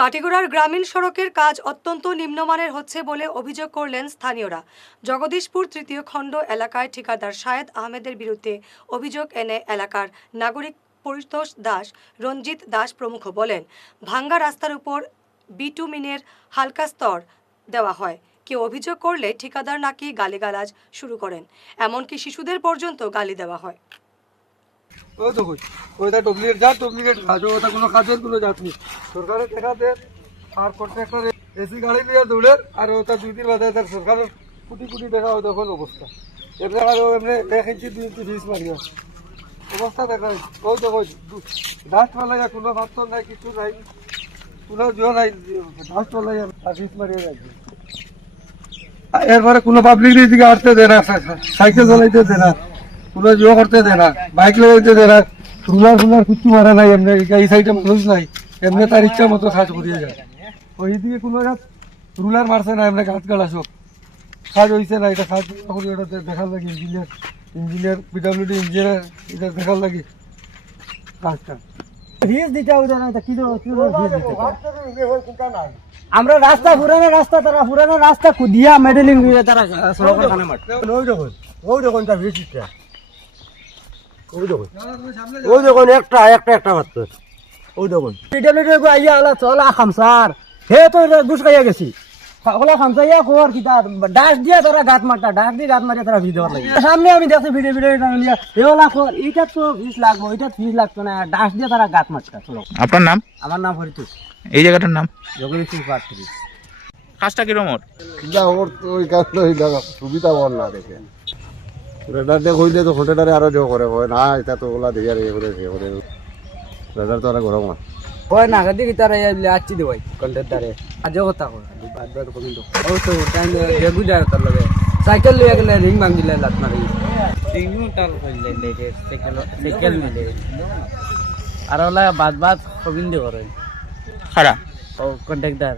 কাটিগড়ার গ্রামীণ সড়কের কাজ অত্যন্ত নিম্নমানের হচ্ছে বলে অভিযোগ করলেন স্থানীয়রা। জগদীশপুর তৃতীয় খণ্ড এলাকায় ঠিকাদার শায়েদ আহমেদের বিরুদ্ধে অভিযোগ এনে এলাকার নাগরিক পরিতোষ দাস, রঞ্জিত দাস প্রমুখ বলেন, ভাঙ্গা রাস্তার উপর বিটুমিনের হালকা স্তর দেওয়া হয়। কেউ অভিযোগ করলে ঠিকাদার নাকি গালিগালাজ শুরু করেন। এমনকি শিশুদের পর্যন্ত গালি দেওয়া হয়। ডুপ্লিকেট জাত ডুপ্লিকেট ওটা কোনো কাজের কোনো নেই। টাকা দেন আর এসি গাড়ি আর ওটা দুই দিন বাদে তার সরকারের অবস্থা। এমনি আর এমনি ফিস অবস্থা দেখা কই নাই, কিছু কোনো নাই ডাস্ট ফিস এরপরে কোনো পাবলিক দিকে আসতে দেয় না সাইকেল চালাইতে দেয় না। কোনো জিও করতে দেয় না বাইক লাগাইতে দেয় না রুলার ফুলার কিচ্ছু মারা নাই এমনি এই সাইডে মানুষ নাই এমনি তার ইচ্ছা মতো কাজ করিয়ে যায়। ওই দিকে কোনো জাত রুলার মারছে না এমনি গাছ গাড়া সব। কাজ হয়েছে না এটা কাজ করি ওটা দেখার লাগে ইঞ্জিনিয়ার ইঞ্জিনিয়ার পিডাব্লিউডি ইঞ্জিনিয়ার এটা দেখার লাগে। কাজটা ফিস দিতে হবে না কি দেবো কি দেবো আমরা রাস্তা পুরানো রাস্তা তারা পুরানো রাস্তা দিয়া মেডেলিং তারা মাঠ ওই দেখুন ওই দেখুন ভিসিটা ওই দেখুন। ওই দেখুন একটা একটা একটা মাত্র। ওই দেখুন। পিডব্লিউডি গো আইয়া আলা চলা খামসার হে তো খাইয়া গেছি। ওলা খামসাইয়া খবর কি তার ডাস দিয়া তারা গাত মারটা ডাস দিয়ে গাত মারিয়া তারা ভিডিও লাগে। সামনে আমি দেখছি ভিডিও ভিডিও নিয়ে এওলা খবর এইটা তো ফিস লাগবো এটা ফিস লাগতো না ডাস দিয়ে তারা গাত মারটা চলো। আপনার নাম? আমার নাম হরিতুষ। এই জায়গাটার নাম? কাজটা কিরম ওর? ওর ওই সুবিধা বল না দেখে। রেডার দেখ হইলে তো হোটেলারে আরও দেও করে কয় না এটা তো ওলা দেখে আর ইয়ে করে ইয়ে করে। রেডার তো আর গরম হয় হয় না কদি কি তারা আচ্ছি দে ভাই কন্ট্রাক্টারে আজও কথা কয় বাদ বাদ কমি তো ও তো টাইম রেগু যায় তার লগে। সাইকেল লিয়ে গেলে রিং ভাঙিলে লাত মারি। রিং টাল হইলে লেগে সাইকেল সাইকেল মিলে। আর ওলা বাদ বাদ গোবিন্দ করে। খারা ও কন্ট্রাক্টার